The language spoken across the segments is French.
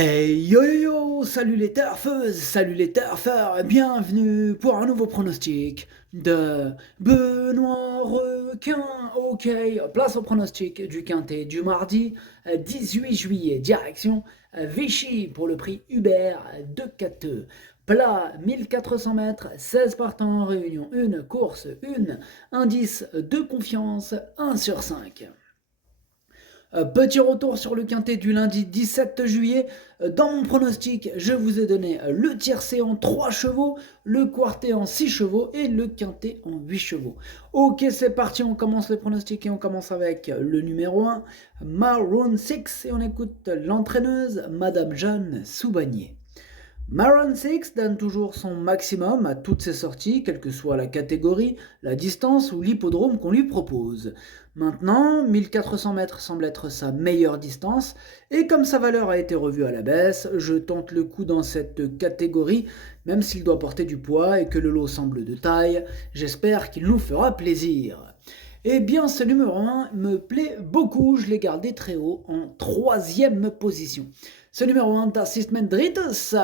Hey yo yo yo, salut les turfeuses, salut les turfeurs, bienvenue pour un nouveau pronostic de Benoît Requin. Ok, place au pronostic du Quintet du mardi 18 juillet, direction Vichy pour le prix Hubert de Cateux. Plat 1400 mètres, 16 partants en réunion, une course, une indice de confiance, 1 sur 5. Petit retour sur le quintet du lundi 17 juillet. Dans mon pronostic, je vous ai donné le tiercé en 3 chevaux, le quartet en 6 chevaux et le quintet en 8 chevaux. Ok, c'est parti, on commence les pronostics et on commence avec le numéro 1, Maroon 6, et on écoute l'entraîneuse Madame Jeanne Soubagnier. Maroon 6 donne toujours son maximum à toutes ses sorties, quelle que soit la catégorie, la distance ou l'hippodrome qu'on lui propose. Maintenant, 1400 mètres semble être sa meilleure distance, et comme sa valeur a été revue à la baisse, je tente le coup dans cette catégorie, même s'il doit porter du poids et que le lot semble de taille, j'espère qu'il nous fera plaisir. Eh bien, ce numéro 1 me plaît beaucoup, je l'ai gardé très haut en 3e position. Ce numéro 1 d'Assistment Dritus.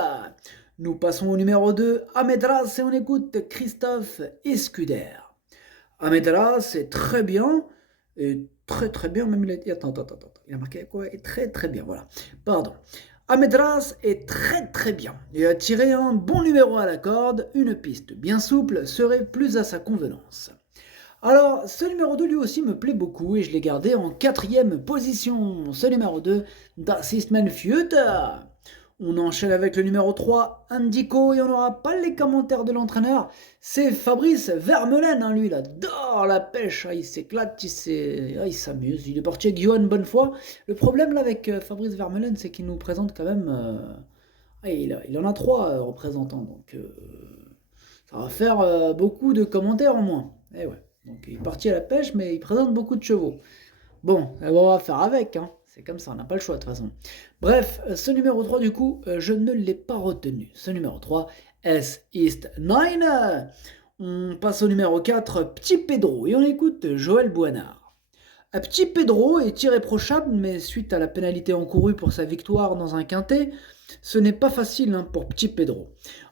Nous passons au numéro 2, Amedras, et on écoute Christophe Escuder. Amedras est très bien, et très très bien, même il a... Attends, il a marqué quoi? Et très très bien, voilà. Pardon. Amedras est très très bien. Il a tiré un bon numéro à la corde, une piste bien souple serait plus à sa convenance. Alors, ce numéro 2 lui aussi me plaît beaucoup et je l'ai gardé en 4e position. Ce numéro 2 d'Assistment Future. On enchaîne avec le numéro 3, Indico, et on n'aura pas les commentaires de l'entraîneur. C'est Fabrice Vermeulen, hein, lui, il adore la pêche, il s'éclate, il s'amuse. Il est parti avec Johan Bonnefoy. Le problème là avec Fabrice Vermeulen, c'est qu'il nous présente quand même... il en a 3 représentants, donc ça va faire beaucoup de commentaires en moins. Eh ouais. Donc il est parti à la pêche, mais il présente beaucoup de chevaux. Bon, on va faire avec, hein. C'est comme ça, on n'a pas le choix de toute façon. Bref, ce numéro 3 du coup, je ne l'ai pas retenu. Ce numéro 3, S East 9. On passe au numéro 4, Petit Pedro, et on écoute Joël Boinard. Petit Pedro est irréprochable, mais suite à la pénalité encourue pour sa victoire dans un quintet, ce n'est pas facile, hein, pour Petit Pedro.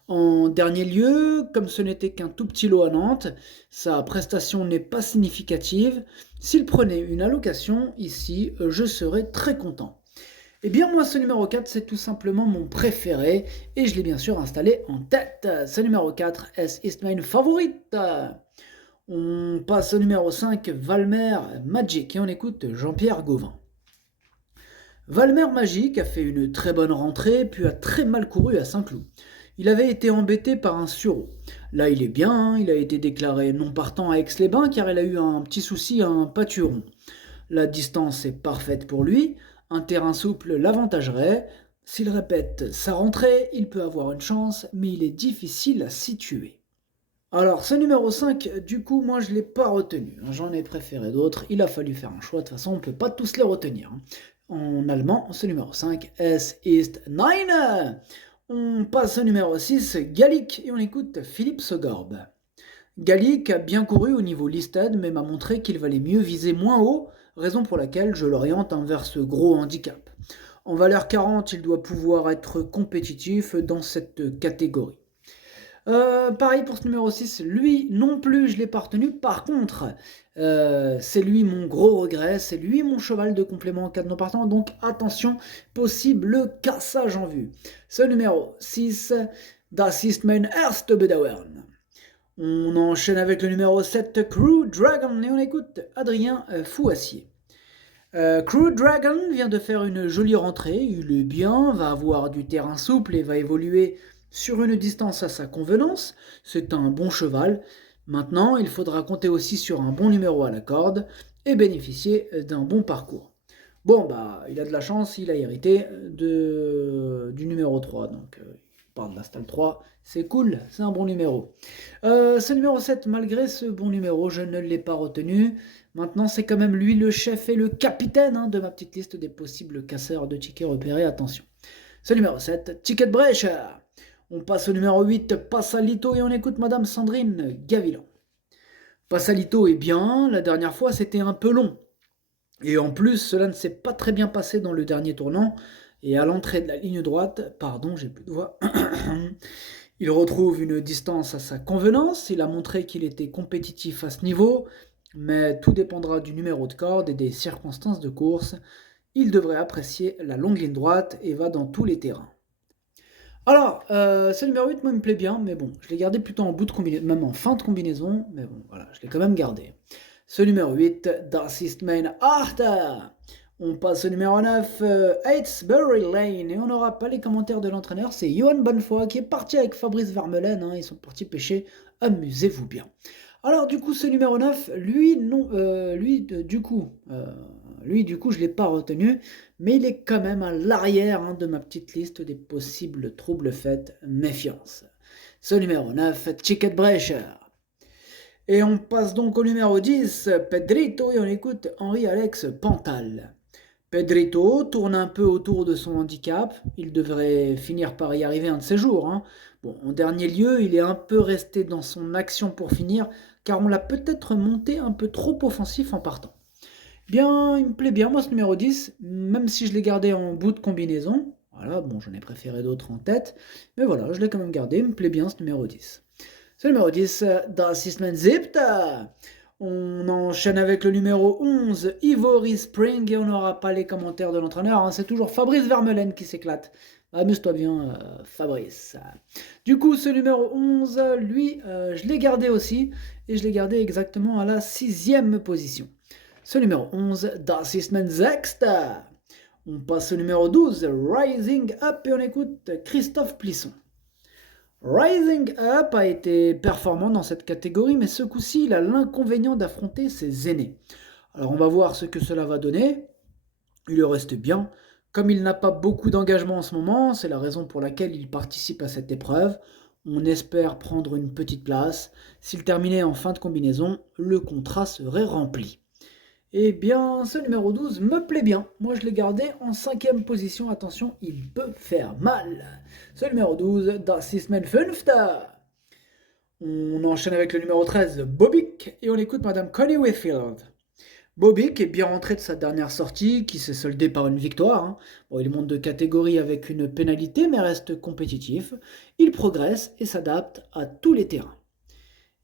En dernier lieu, comme ce n'était qu'un tout petit lot à Nantes, sa prestation n'est pas significative. S'il prenait une allocation ici, je serais très content. Eh bien moi ce numéro 4 c'est tout simplement mon préféré et je l'ai bien sûr installé en tête. Ce numéro 4 est meine favorite. On passe au numéro 5, Valmer Magic, et on écoute Jean-Pierre Gauvin. Valmer Magic a fait une très bonne rentrée puis a très mal couru à Saint-Cloud. Il avait été embêté par un sureau. Là, il est bien, hein, il a été déclaré non partant à Aix-les-Bains car il a eu un petit souci à un pâturon. La distance est parfaite pour lui, un terrain souple l'avantagerait. S'il répète sa rentrée, il peut avoir une chance, mais il est difficile à situer. Alors, ce numéro 5, du coup, moi je ne l'ai pas retenu. J'en ai préféré d'autres, il a fallu faire un choix, de toute façon, on ne peut pas tous les retenir. En allemand, ce numéro 5, Es ist nein. On passe au numéro 6, Gallic, et on écoute Philippe Segorbe. Gallic a bien couru au niveau listed, mais m'a montré qu'il valait mieux viser moins haut, raison pour laquelle je l'oriente vers ce gros handicap. En valeur 40, il doit pouvoir être compétitif dans cette catégorie. Pareil pour ce numéro 6, lui non plus je l'ai pas retenu. Par contre, c'est lui mon gros regret, c'est lui mon cheval de complément en cas de non partant. Donc attention, possible cassage en vue. Ce numéro 6, Das ist mein erster Bedauern. On enchaîne avec le numéro 7, Crew Dragon, et on écoute Adrien Fouassier. Crew Dragon vient de faire une jolie rentrée, il est bien, va avoir du terrain souple et va évoluer sur une distance à sa convenance. C'est un bon cheval. Maintenant, il faudra compter aussi sur un bon numéro à la corde et bénéficier d'un bon parcours. Bon, bah, il a de la chance, il a hérité du numéro 3. Donc, il parle de la Stal 3. C'est cool, c'est un bon numéro. Ce numéro 7, malgré ce bon numéro, je ne l'ai pas retenu. Maintenant, c'est quand même lui le chef et le capitaine, hein, de ma petite liste des possibles casseurs de tickets repérés. Attention. Ce numéro 7, Ticket Brèche. On passe au numéro 8, Passalito, et on écoute Madame Sandrine Gavilan. Passalito est bien, la dernière fois c'était un peu long. Et en plus, cela ne s'est pas très bien passé dans le dernier tournant. Et à l'entrée de la ligne droite, pardon, j'ai plus de voix, il retrouve une distance à sa convenance. Il a montré qu'il était compétitif à ce niveau, mais tout dépendra du numéro de corde et des circonstances de course. Il devrait apprécier la longue ligne droite et va dans tous les terrains. Alors, ce numéro 8, moi, il me plaît bien, mais bon, je l'ai gardé plutôt en bout de combinaison, même en fin de combinaison, mais bon, voilà, je l'ai quand même gardé. Ce numéro 8, Darcistmain Arthur. On passe au numéro 9, Haighesbury Lane, et on n'aura pas les commentaires de l'entraîneur, c'est Johan Bonnefoy qui est parti avec Fabrice Vermeulen, hein, ils sont partis pêcher, amusez-vous bien. Alors du coup, ce numéro 9, lui, non, du coup, je ne l'ai pas retenu, mais il est quand même à l'arrière hein, de ma petite liste des possibles troubles faits, méfiance. Ce numéro 9, Ticket Brecher. Et on passe donc au numéro 10, Pedrito, et on écoute Henri-Alex Pantal. Pedrito tourne un peu autour de son handicap, il devrait finir par y arriver un de ces jours. Hein. Bon, en dernier lieu, il est un peu resté dans son action pour finir, car on l'a peut-être monté un peu trop offensif en partant. Bien, il me plaît bien, moi, ce numéro 10, même si je l'ai gardé en bout de combinaison. Voilà, bon, j'en ai préféré d'autres en tête, mais voilà, je l'ai quand même gardé, il me plaît bien ce numéro 10. Ce numéro 10, Das ist mein Siebter. On enchaîne avec le numéro 11, Ivory Spring, et on n'aura pas les commentaires de l'entraîneur, hein, c'est toujours Fabrice Vermeulen qui s'éclate. Amuse-toi bien, Fabrice. Du coup, ce numéro 11, lui, je l'ai gardé aussi, et je l'ai gardé exactement à la 6e position. Ce numéro 11, Das ist mein Sechster. On passe au numéro 12, Rising Up, et on écoute Christophe Plisson. Rising Up a été performant dans cette catégorie, mais ce coup-ci, il a l'inconvénient d'affronter ses aînés. Alors on va voir ce que cela va donner. Il le reste bien. Comme il n'a pas beaucoup d'engagement en ce moment, c'est la raison pour laquelle il participe à cette épreuve. On espère prendre une petite place. S'il terminait en fin de combinaison, le contrat serait rempli. Eh bien, ce numéro 12 me plaît bien. Moi, je l'ai gardé en 5e position. Attention, il peut faire mal. Ce numéro 12, Das ist mein Fünfter. On enchaîne avec le numéro 13, Bobik, et on écoute Madame Connie Whitfield. Bobik est bien rentré de sa dernière sortie, qui s'est soldée par une victoire. Hein. Bon, il monte de catégorie avec une pénalité, mais reste compétitif. Il progresse et s'adapte à tous les terrains.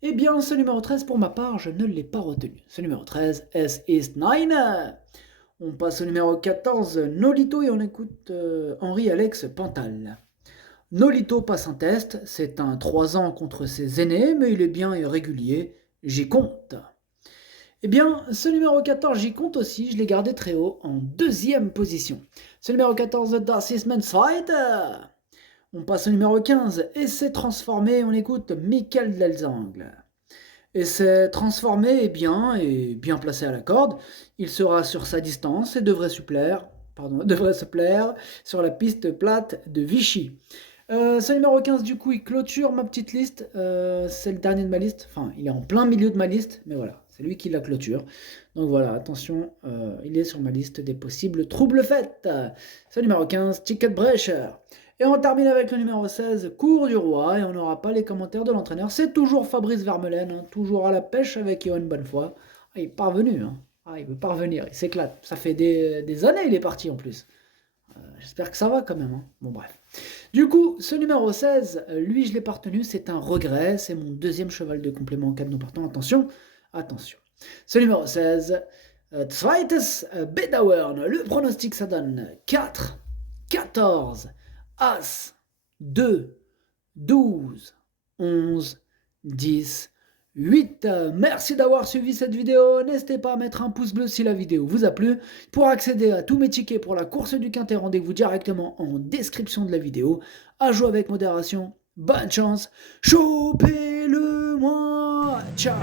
Eh bien, ce numéro 13, pour ma part, je ne l'ai pas retenu. Ce numéro 13, Es ist Nine. On passe au numéro 14, Nolito, et on écoute Henri-Alex Pantal. Nolito passe un test, c'est un 3 ans contre ses aînés, mais il est bien et régulier, j'y compte. Eh bien, ce numéro 14, j'y compte aussi, je l'ai gardé très haut, en 2e position. Ce numéro 14, Das ist mein Zweiter. On passe au numéro 15, et c'est transformé, on écoute Michael Delzangle. Et c'est transformé et bien placé à la corde. Il sera sur sa distance et devrait se plaire sur la piste plate de Vichy. Ce numéro 15, du coup, il clôture ma petite liste. C'est le dernier de ma liste. Enfin, il est en plein milieu de ma liste, mais voilà, c'est lui qui la clôture. Donc voilà, attention, il est sur ma liste des possibles troubles faits. Ce numéro 15, Ticket Brecher. Et on termine avec le numéro 16, Cours du Roi, et on n'aura pas les commentaires de l'entraîneur. C'est toujours Fabrice Vermeulen, hein, toujours à la pêche avec Johan Bonnefoy. Ah, il est parvenu, hein. Ah, il veut parvenir, il s'éclate. Ça fait des années il est parti en plus. J'espère que ça va quand même. Hein. Bon bref. Du coup, ce numéro 16, lui je l'ai pas retenu, c'est un regret. C'est mon 2e cheval de complément en cas de nous partons. Attention, attention. Ce numéro 16, Zweites Bedauern, le pronostic ça donne 4, 14, As, 2, 12, 11, 10, 8. Merci d'avoir suivi cette vidéo. N'hésitez pas à mettre un pouce bleu si la vidéo vous a plu. Pour accéder à tous mes tickets pour la course du Quintet, rendez-vous directement en description de la vidéo. À jouer avec modération. Bonne chance. Chopez-le moi. Ciao.